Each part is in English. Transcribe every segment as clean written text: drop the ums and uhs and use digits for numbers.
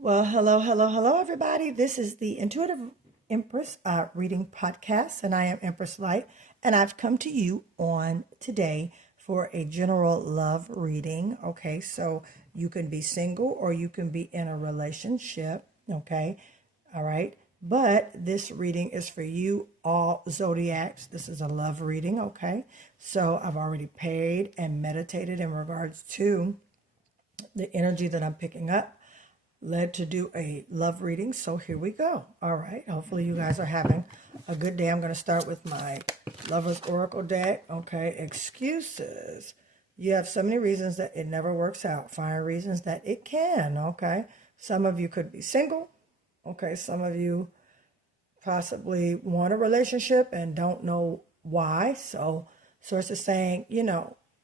Well, hello, everybody. This is the Intuitive Empress reading podcast, and I am Empress Light, and I've come to you on today for a general love reading. Okay, so you can be single or you can be in a relationship. Okay, all right. But this reading is for you, all zodiacs. This is a love reading. Okay, so I've already paid and meditated in regards to the energy that I'm picking up, led to do a love reading. So here we go. All right. Hopefully you guys are having a good day. I'm going to start with my Lover's Oracle deck. Okay. Excuses. You have so many reasons that it never works out. Find reasons that it can. Okay. Some of you could be single. Okay. Some of you possibly want a relationship and don't know why. So Source is saying,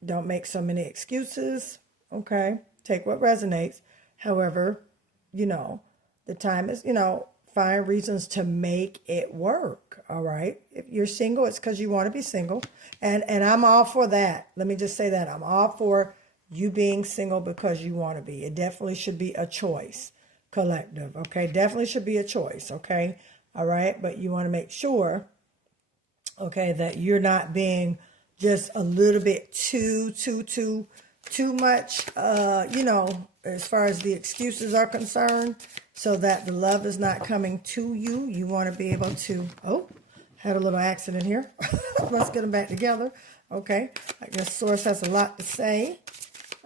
don't make so many excuses. Okay. Take what resonates. However, the time is, find reasons to make it work. All right. If you're single, it's because you want to be single. And I'm all for that. Let me just say that. I'm all for you being single because you want to be. It definitely should be a choice, collective. Okay. Definitely should be a choice. Okay. All right. But you want to make sure, okay, that you're not being just a little bit too much, as far as the excuses are concerned, so that the love is not coming to you. You want to be able to, had a little accident here. Let's get them back together. Okay. I guess Source has a lot to say.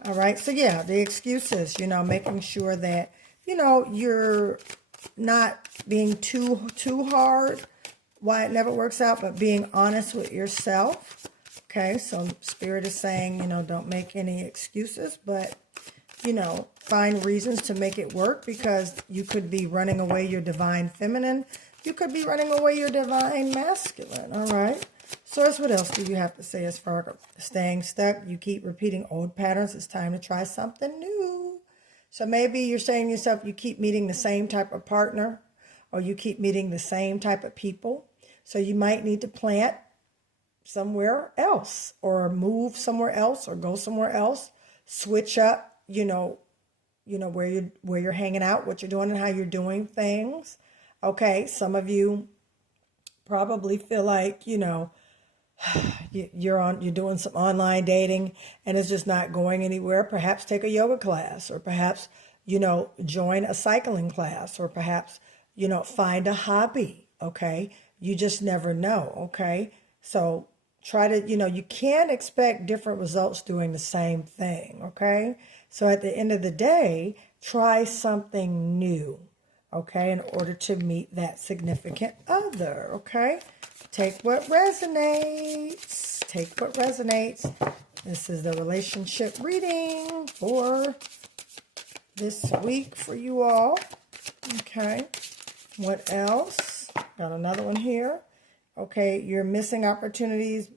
All right. So yeah, the excuses, making sure that, you're not being too hard, why it never works out, but being honest with yourself. Okay, so Spirit is saying, don't make any excuses, but, find reasons to make it work, because you could be running away your divine feminine. You could be running away your divine masculine, all right? Source, what else do you have to say as far as staying stuck? You keep repeating old patterns. It's time to try something new. So maybe you're saying to yourself, you keep meeting the same type of partner, or you keep meeting the same type of people. So you might need to plant somewhere else, or move somewhere else, or go somewhere else, switch up, where you're hanging out, what you're doing and how you're doing things. Okay. Some of you probably feel like, you're doing some online dating and it's just not going anywhere. Perhaps take a yoga class, or perhaps, join a cycling class, or perhaps, find a hobby. Okay. You just never know. Okay. So try to, you can't expect different results doing the same thing. Okay. So at the end of the day, try something new. Okay. In order to meet that significant other. Okay. Take what resonates. Take what resonates. This is the relationship reading for this week for you all. Okay. What else? Got another one here. Okay, you're missing opportunities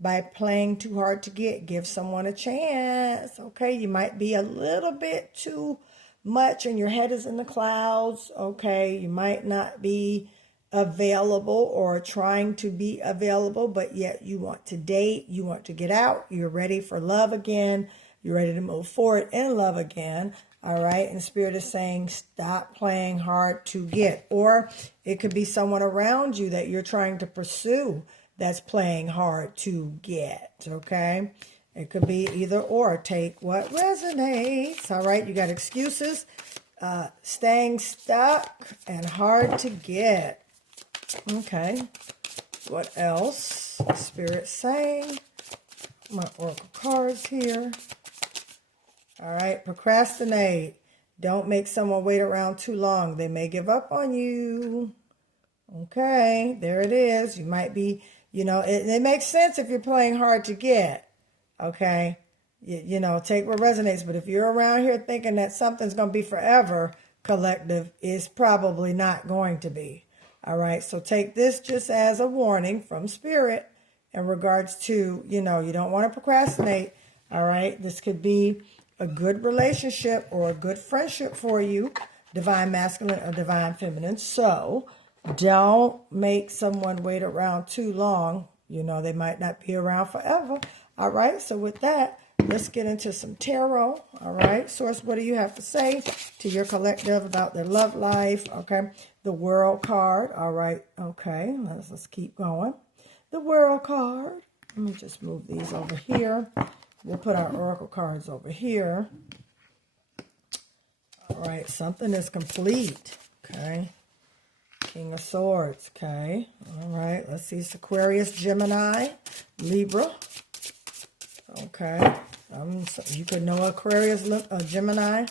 by playing too hard to get. Give someone a chance. Okay, you might be a little bit too much and your head is in the clouds. Okay, you might not be available or trying to be available, but yet you want to date, you want to get out, you're ready for love again, you're ready to move forward in love again. All right. And Spirit is saying, stop playing hard to get. Or it could be someone around you that you're trying to pursue that's playing hard to get. Okay. It could be either or. Take what resonates. All right. You got excuses, staying stuck, and hard to get. Okay. What else? Spirit saying. My oracle cards here. All right, procrastinate. Don't make someone wait around too long. They may give up on you. Okay, there it is. You might be, it makes sense if you're playing hard to get. Okay, take what resonates. But if you're around here thinking that something's going to be forever, collective, is probably not going to be. All right, so take this just as a warning from Spirit in regards to, you don't want to procrastinate. All right, this could be a good relationship or a good friendship for you, divine masculine or divine feminine. So don't make someone wait around too long. They might not be around forever. All right. So with that, let's get into some tarot. All right, Source, what do you have to say to your collective about their love life? Okay, the World card. All right, okay, let's keep going. The World card. Let me just move these over here. We'll put our oracle cards over here. All right, something is complete. Okay, King of Swords. Okay, all right, let's see. It's Aquarius, Gemini, Libra. Okay, so you could know Aquarius, a Gemini,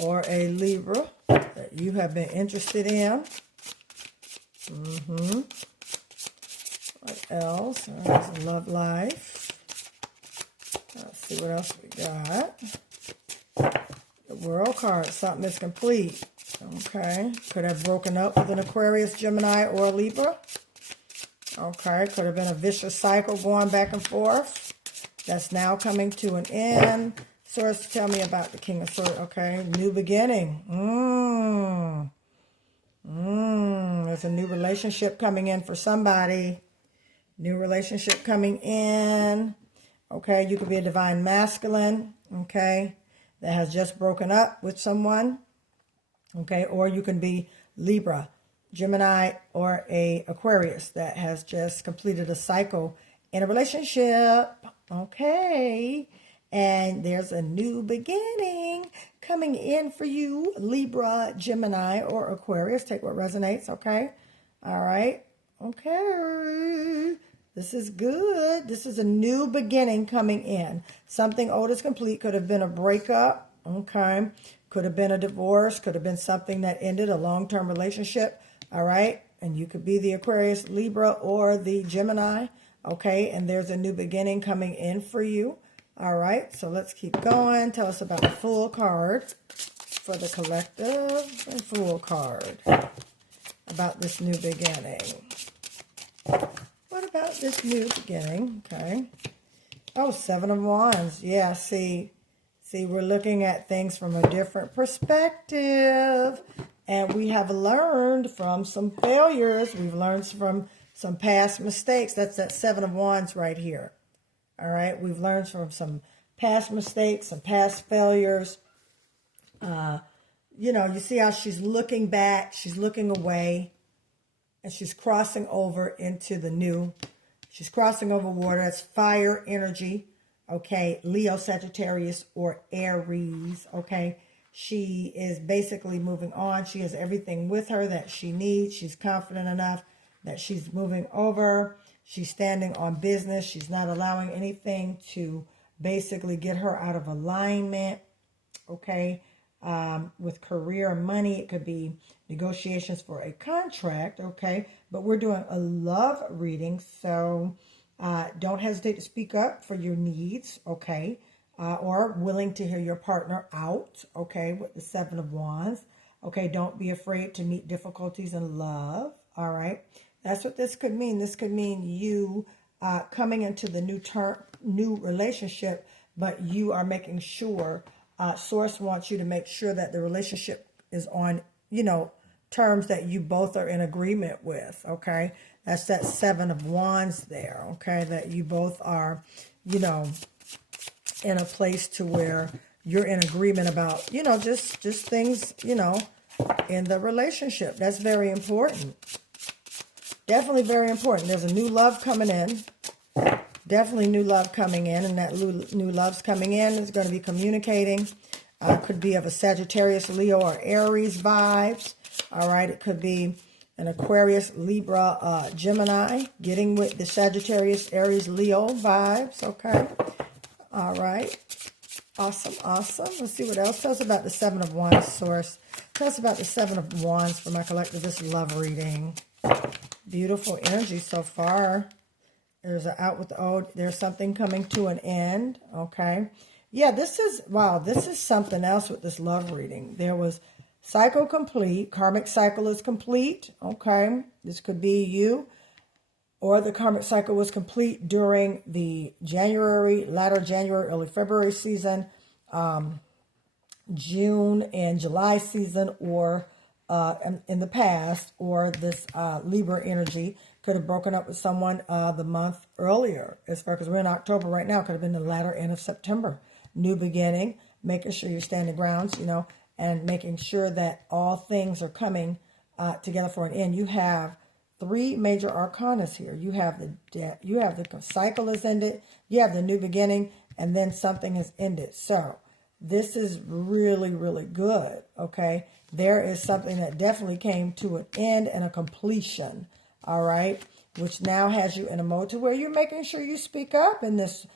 or a Libra that you have been interested in. What else? There's love life. Let's see what else we got. The World card, something is complete. Okay, could have broken up with an Aquarius, Gemini, or a Libra. Okay, could have been a vicious cycle going back and forth. That's now coming to an end. Source, tell me about the King of Swords. Okay, new beginning. There's a new relationship coming in for somebody. New relationship coming in. Okay, you could be a divine masculine. Okay, that has just broken up with someone. Okay, or you can be Libra, Gemini, or a Aquarius that has just completed a cycle in a relationship. Okay, and there's a new beginning coming in for you, Libra, Gemini, or Aquarius. Take what resonates, okay? All right, okay. This is good. This is a new beginning coming in. Something old is complete. Could have been a breakup, okay? Could have been a divorce. Could have been something that ended a long-term relationship, all right? And you could be the Aquarius, Libra, or the Gemini. Okay, and there's a new beginning coming in for you. All right, so let's keep going. Tell us about the Fool card for the collective. The Fool card about this new beginning. What about this new beginning? Okay. Oh, Seven of Wands. Yeah, see, we're looking at things from a different perspective. And we have learned from some failures. We've learned from some past mistakes. That's that Seven of Wands right here. All right. We've learned from some past mistakes, some past failures. You see how she's looking back, she's looking away, and she's crossing over into the new. She's crossing over water. That's fire energy. Okay. Leo, Sagittarius, or Aries. Okay. She is basically moving on. She has everything with her that she needs. She's confident enough that she's moving over. She's standing on business. She's not allowing anything to basically get her out of alignment. Okay. With career and money, it could be negotiations for a contract. Okay. But we're doing a love reading. So don't hesitate to speak up for your needs. Okay. Or willing to hear your partner out. Okay. With the Seven of Wands. Okay. Don't be afraid to meet difficulties in love. All right. That's what this could mean. This could mean you coming into the new relationship, but you are making sure, Source wants you to make sure that the relationship is on, terms that you both are in agreement with, okay? That's that Seven of Wands there, okay? That you both are, in a place to where you're in agreement about, just things, in the relationship. That's very important. Definitely very important. There's a new love coming in. Definitely new love coming in. And that new love's coming in is going to be communicating. Could be of a Sagittarius, Leo, or Aries vibes. All right. It could be an Aquarius, Libra, Gemini. Getting with the Sagittarius, Aries, Leo vibes. Okay. All right. Awesome. Awesome. Let's see what else. Tell us about the Seven of Wands, Source. Tell us about the Seven of Wands for my collective. This love reading. Beautiful energy so far. There's out with the old. There's something coming to an end. Okay. Yeah, this is something else with this love reading. There was cycle complete. Karmic cycle is complete. Okay. This could be you, or the karmic cycle was complete during the latter January, early February season, June and July season, or in the past, or this Libra energy Could have broken up with someone the month earlier, as far because we're in October right now. Could have been the latter end of September. New beginning, making sure you're standing grounds, and making sure that all things are coming together for an end. You have three major arcanas here. You have the cycle is ended. You have the new beginning, and then something is ended. So this is really, really good. Okay, there is something that definitely came to an end and a completion. All right, which now has you in a mode to where you're making sure you speak up in this,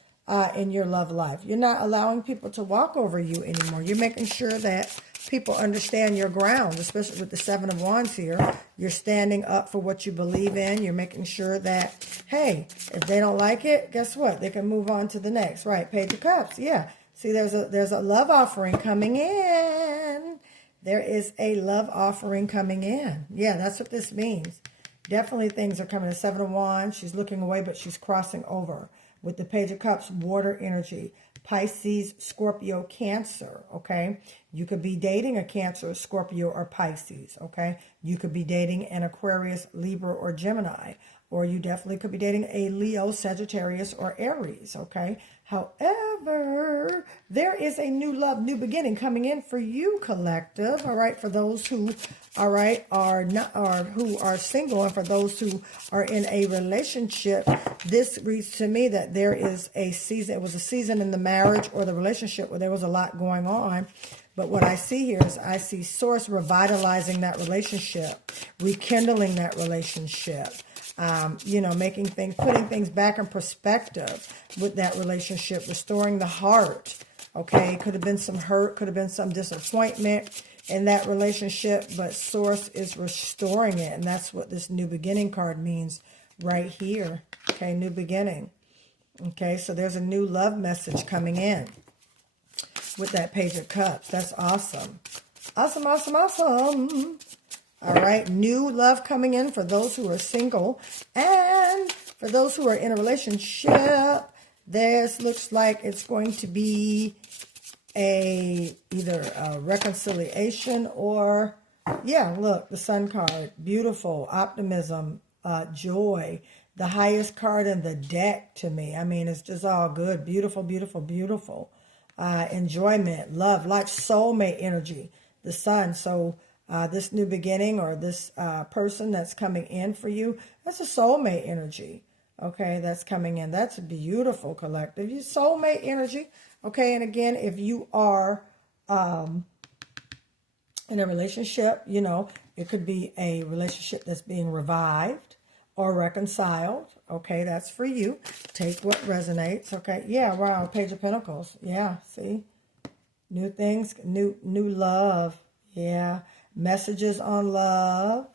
in your love life. You're not allowing people to walk over you anymore. You're making sure that people understand your ground, especially with the Seven of Wands here. You're standing up for what you believe in. You're making sure that, hey, if they don't like it, guess what? They can move on to the next. Right, Page of Cups. Yeah. See, there's a love offering coming in. There is a love offering coming in. Yeah, that's what this means. Definitely things are coming. The Seven of Wands, she's looking away, but she's crossing over. With the Page of Cups, water energy. Pisces, Scorpio, Cancer, okay? You could be dating a Cancer, Scorpio, or Pisces, okay? You could be dating an Aquarius, Libra, or Gemini. Or you definitely could be dating a Leo, Sagittarius, or Aries, okay? However, there is a new love, new beginning coming in for you, collective, all right? For those who, all right, are not, or who are single, and for those who are in a relationship, this reads to me that there is a season, it was a season in the marriage or the relationship where there was a lot going on. But what I see here is I see Source revitalizing that relationship, rekindling that relationship. Making things, putting things back in perspective with that relationship, restoring the heart. Okay, could have been some hurt, could have been some disappointment in that relationship, but Source is restoring it. And that's what this new beginning card means right here. Okay, new beginning. Okay, so there's a new love message coming in with that Page of Cups. That's awesome. Awesome, awesome, awesome. All right, new love coming in for those who are single, and for those who are in a relationship. This looks like it's going to be either a reconciliation or, yeah, look, the Sun card, beautiful, optimism, joy, the highest card in the deck to me. I mean, it's just all good, beautiful, beautiful, beautiful. Enjoyment, love, life, soulmate energy, the Sun. So this new beginning or this person that's coming in for you, that's a soulmate energy. Okay, that's coming in. That's beautiful, collective. Your soulmate energy. Okay, and again, if you are in a relationship, it could be a relationship that's being revived or reconciled. Okay, that's for you. Take what resonates. Okay, yeah, wow, Page of Pentacles. Yeah, see? New things, new love. Yeah. Messages on love.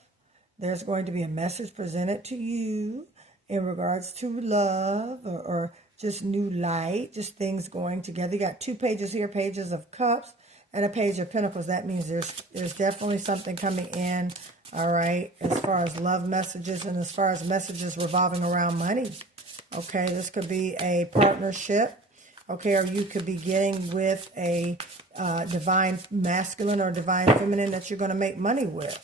There's going to be a message presented to you in regards to love or just new light, just things going together. You got two pages here, Pages of Cups and a Page of Pentacles. That means there's definitely something coming in, all right, as far as love messages and as far as messages revolving around money. Okay, this could be a partnership. Okay, or you could be getting with a divine masculine or divine feminine that you're going to make money with.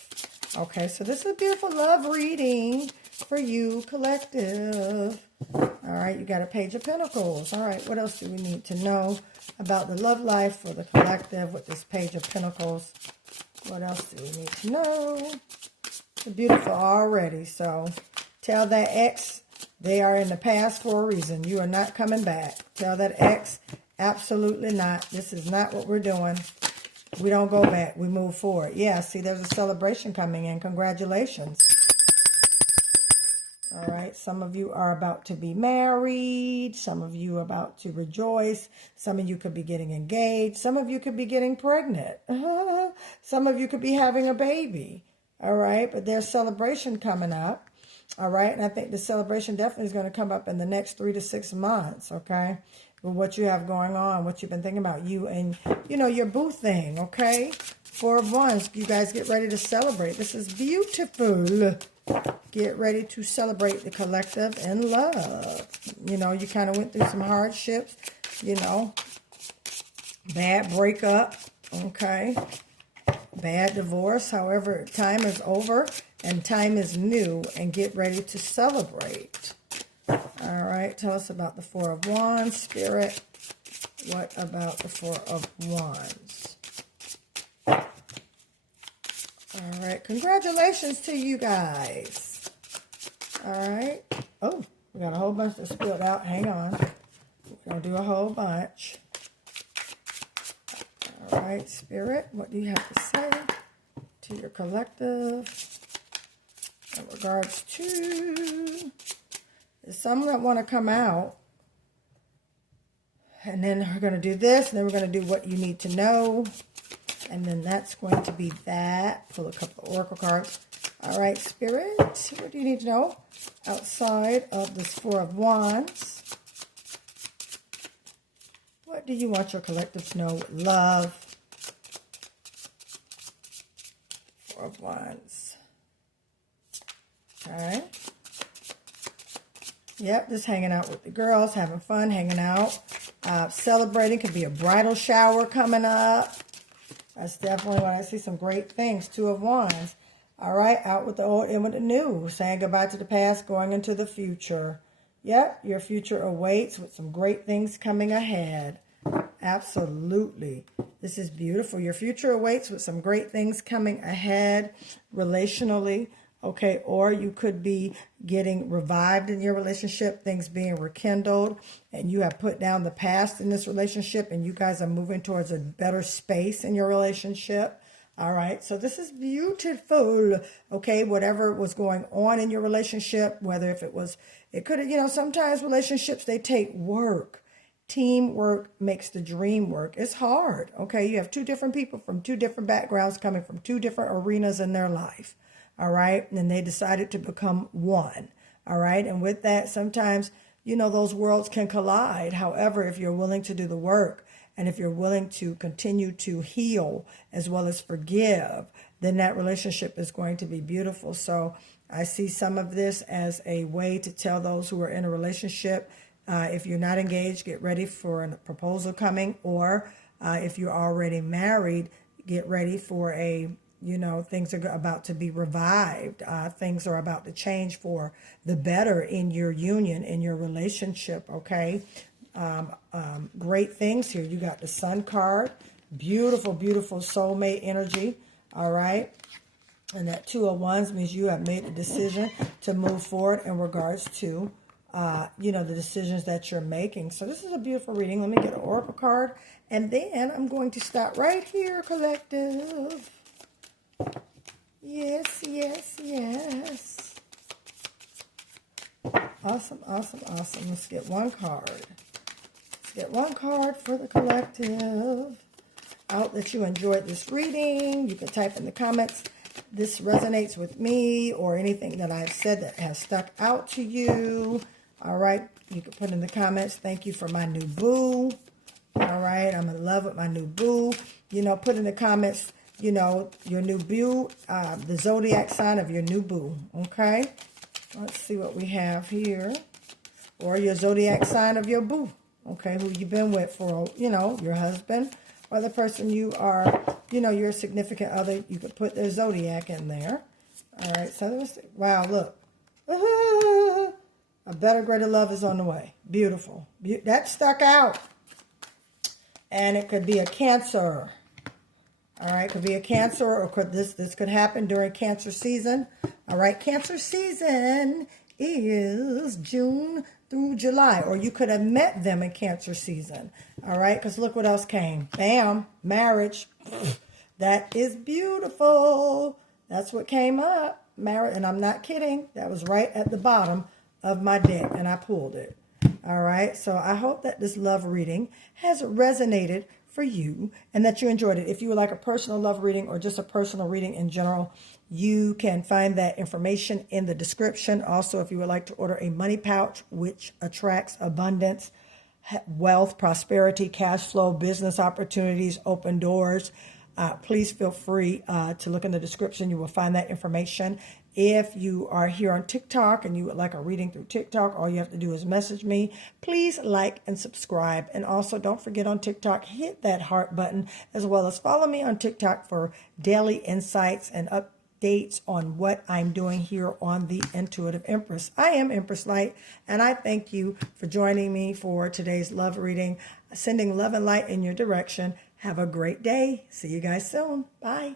Okay, so this is a beautiful love reading for you, collective. All right, you got a Page of Pentacles. All right, what else do we need to know about the love life for the collective with this Page of Pentacles? What else do we need to know? It's beautiful already. So tell that ex, they are in the past for a reason. You are not coming back. Tell that ex, absolutely not. This is not what we're doing. We don't go back. We move forward. Yeah, see, there's a celebration coming in. Congratulations. All right, some of you are about to be married. Some of you are about to rejoice. Some of you could be getting engaged. Some of you could be getting pregnant. Some of you could be having a baby. All right, but there's celebration coming up. All right, and I think the celebration definitely is going to come up in the next 3 to 6 months, okay? With what you have going on, what you've been thinking about, you and, your boo thing, okay? 4 of Wands, you guys get ready to celebrate. This is beautiful. Get ready to celebrate the collective and love. You kind of went through some hardships, bad breakup, okay? Bad divorce. However, time is over. and time is new, and get ready to celebrate. All right, tell us about the Four of Wands, Spirit. What about the Four of Wands? All right, congratulations to you guys. All right. Oh, we got a whole bunch that spilled out. Hang on. We're going to do a whole bunch. All right, Spirit, what do you have to say to your collective in regards to... There's some that want to come out. And then we're going to do this. And then we're going to do what you need to know. And then that's going to be that. Pull a couple of oracle cards. All right, Spirit. What do you need to know outside of this Four of Wands? What do you want your collective to know? Love. Four of Wands. Okay. Yep, just hanging out with the girls, having fun, hanging out, celebrating. Could be a bridal shower coming up. That's definitely when I see some great things. Two of Wands. All right, out with the old, in with the new. Saying goodbye to the past, going into the future. Yep, your future awaits with some great things coming ahead. Absolutely. This is beautiful. Your future awaits with some great things coming ahead relationally. Okay, or you could be getting revived in your relationship, things being rekindled, and you have put down the past in this relationship, and you guys are moving towards a better space in your relationship. All right, so this is beautiful. Okay, whatever was going on in your relationship, whether if it was, it could have, sometimes relationships, they take work. Teamwork makes the dream work. It's hard. Okay, you have two different people from two different backgrounds coming from two different arenas in their life. All right. And they decided to become one. All right. And with that, sometimes, those worlds can collide. However, if you're willing to do the work and if you're willing to continue to heal as well as forgive, then that relationship is going to be beautiful. So I see some of this as a way to tell those who are in a relationship, if you're not engaged, get ready for a proposal coming, or if you're already married, get ready for things are about to be revived. Things are about to change for the better in your union, in your relationship, okay? Great things here. You got the Sun card. Beautiful, beautiful soulmate energy, all right? And that Two of Wands means you have made a decision to move forward in regards to, the decisions that you're making. So this is a beautiful reading. Let me get an oracle card. And then I'm going to stop right here, collective. Yes, yes, yes. Awesome, awesome, awesome. Let's get one card. Let's get one card for the collective. I hope that you enjoyed this reading. You can type in the comments, this resonates with me, or anything that I've said that has stuck out to you. All right. You can put in the comments, thank you for my new boo. All right. I'm in love with my new boo. Put in the comments, your new boo, the zodiac sign of your new boo, okay? Let's see what we have here. Or your zodiac sign of your boo, okay, who you've been with for, your husband or the person you are, your significant other. You could put their zodiac in there. All right, so let's see. Wow, look. A better, greater love is on the way. Beautiful. That stuck out. And it could be a Cancer. All right, could be a Cancer, or this could happen during Cancer season. All right, Cancer season is June through July, or you could have met them in Cancer season. All right, because look what else came. Bam, marriage. That is beautiful. That's what came up. Marriage, and I'm not kidding. That was right at the bottom of my deck, and I pulled it. All right, so I hope that this love reading has resonated for you and that you enjoyed it. If you would like a personal love reading or just a personal reading in general, you can find that information in the description. Also, if you would like to order a money pouch, which attracts abundance, wealth, prosperity, cash flow, business opportunities, open doors, please feel free to look in the description. You will find that information. If you are here on TikTok and you would like a reading through TikTok, all you have to do is message me. Please like and subscribe. And also don't forget on TikTok, hit that heart button, as well as follow me on TikTok for daily insights and updates on what I'm doing here on the Intuitive Empress. I am Empress Light, and I thank you for joining me for today's love reading, sending love and light in your direction. Have a great day. See you guys soon. Bye.